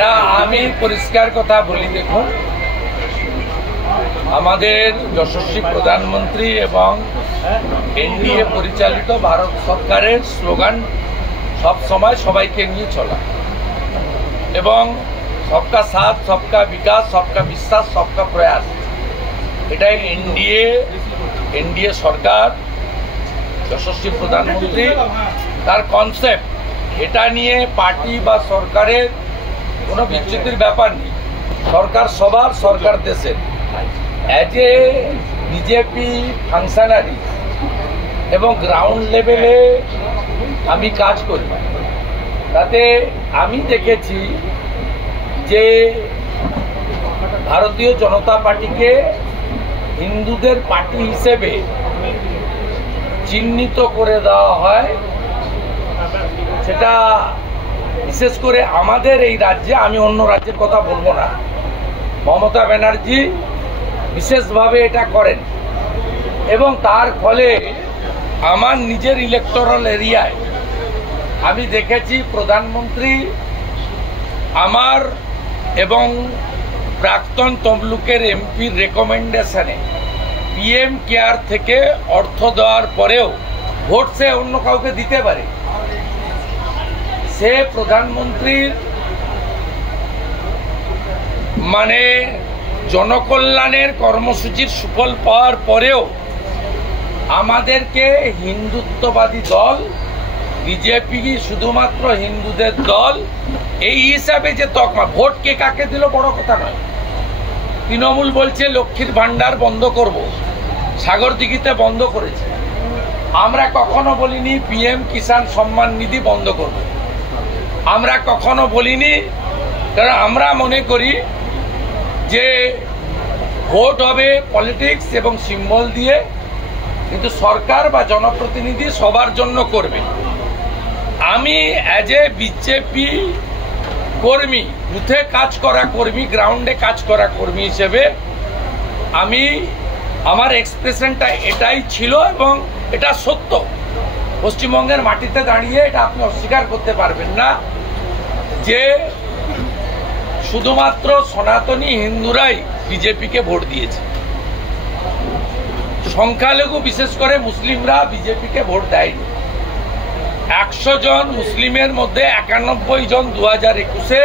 না, আমি পরিষ্কার কথা বলি, দেখুন, আমাদের যশস্বী প্রধানমন্ত্রী এবং এনডিএ পরিচালিত ভারত সরকারের স্লোগান সব সময় সবাইকে নিয়ে চলা এবং সবকা সাথ, সবকা বিকাশ, সবকা বিশ্বাস, সবকা প্রয়াস, এটাই এনডিএ সরকার, যশস্বী প্রধানমন্ত্রী তার কনসেপ্ট। এটা নিয়ে পার্টি বা সরকারের কোনো বিচ্যুতির ব্যাপার নেই। সরকার সবার, সরকার দেশের। অ্যাজ এ বিজেপি ফাংশনারি এবং গ্রাউন্ড লেভেলে আমি কাজ করি, তাতে আমি দেখেছি যে ভারতীয় জনতা পার্টিকে হিন্দুদের পার্টি হিসেবে চিহ্নিত করে দেওয়া হয়। সেটা বিশেষ করে আমাদের এই রাজ্যে, আমি অন্য রাজ্যের কথা বলবো না, মমতা ব্যানার্জি বিশেষভাবে এটা করেন এবং তার ফলে আমার নিজের ইলেকটোরাল এরিয়ায় আমি দেখেছি প্রধানমন্ত্রী আমার এবং প্রাক্তন তমলুকের এমপির রেকমেন্ডেশনে পিএম কেয়ার থেকে অর্থ দেওয়ার পরেও ভোট সে অন্য কাউকে দিতে পারে। সে প্রধানমন্ত্রীর মানে জনকল্যাণের কর্মসূচির সুফল পাওয়ার পরেও আমাদেরকে হিন্দুত্ববাদী দল, বিজেপি শুধুমাত্র হিন্দুদের দল এই হিসাবে যে তকমা, ভোট কে কাকে দিল বড় কথা নয়। তৃণমূল বলছে লক্ষ্মীর ভান্ডার বন্ধ করব, সাগরদিঘিতে বন্ধ করেছে। আমরা কখনো বলিনি পিএম কিষাণ সম্মান নিধি বন্ধ করব, আমরা কখনো বলিনি, কারণ আমরা মনে করি যে ভোট হবে পলিটিক্স এবং সিম্বল দিয়ে, কিন্তু সরকার বা জনপ্রতিনিধি সবার জন্য করবে। আমি অ্যাজ এ বিজেপি কর্মী, বুথে কাজ করা কর্মী, গ্রাউন্ডে কাজ করা কর্মী হিসেবে আমি আমার এক্সপ্রেশনটা এটাই ছিল এবং এটা সত্য। পশ্চিমবঙ্গের মাটিতে দাঁড়িয়ে এটা আপনি অস্বীকার করতে পারবেন না যে শুধুমাত্র সনাতনী হিন্দুরাই বিজেপিকে ভোট দিয়েছে। সংখ্যালঘু বিশেষ করে মুসলিমরা বিজেপিকে ভোট দেয়নি। 100 জন মুসলিমের মধ্যে 91 জন 2021-এ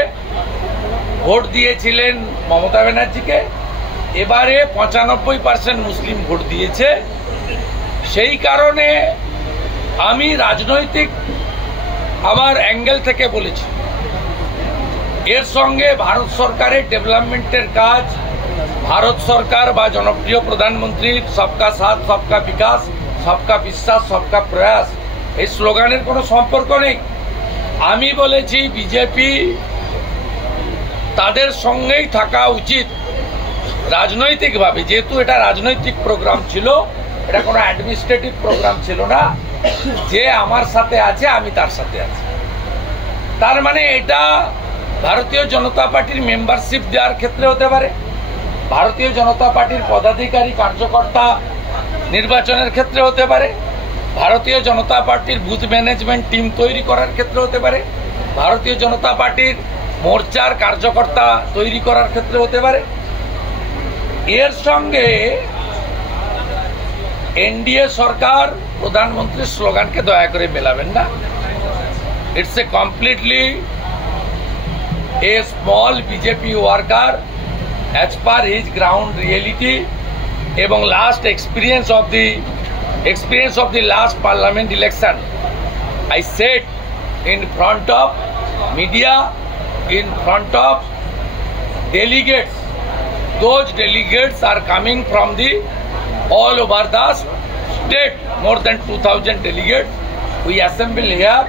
ভোট দিয়েছিলেন মমতা ব্যানার্জিকে। এবারে 95% মুসলিম ভোট দিয়েছে। সেই কারণে আমি রাজনৈতিক আমার অ্যাঙ্গেল থেকে বলেছি, এর সঙ্গে ভারত সরকারের ডেভেলপমেন্টের কাজ, ভারত সরকার বা জনপ্রিয় প্রধানমন্ত্রীর সবকা সাথ, সবকা বিকাশ, সবকা বিশ্বাস, সবকা প্রয়াস এই স্লোগানের কোনো সম্পর্ক নেই। আমি বলেছি বিজেপি তাদের সঙ্গেই থাকা উচিত রাজনৈতিকভাবে, যেহেতু এটা রাজনৈতিক প্রোগ্রাম ছিল, এটা কোনো অ্যাডমিনিস্ট্রেটিভ প্রোগ্রাম ছিল না। যে আমার সাথে আছে আমি তার সাথে আছি, তার মানে এটা ভারতীয় জনতা পার্টির মেম্বারশিপ দেওয়ার ক্ষেত্রে হতে পারে, ভারতীয় জনতা পার্টির পদাধিকারী কার্যকর্তা নির্বাচনের ক্ষেত্রে হতে পারে, ভারতীয় জনতা পার্টির বুথ ম্যানেজমেন্ট টিম তৈরি করার ক্ষেত্রে হতে পারে, ভারতীয় জনতা পার্টির মোর্চার কার্যকর্তা তৈরি করার ক্ষেত্রে হতে পারে। এর সঙ্গে এনডিএ সরকার প্রধানমন্ত্রীর স্লোগানকে দয়া করে মেলাবেন না। It's a completely a small BJP worker as per his ground reality এবং last experience of the last parliament election. I said in front of media, in front of delegates, those delegates are coming from the all over the state, more than 2000 delegates. We assemble here.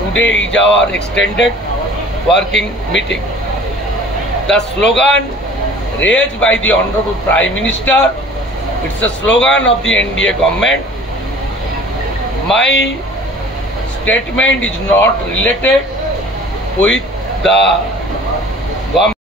Today is our extended working meeting. The slogan raised by the Honorable Prime Minister, it's a slogan of the NDA government. My statement is not related with the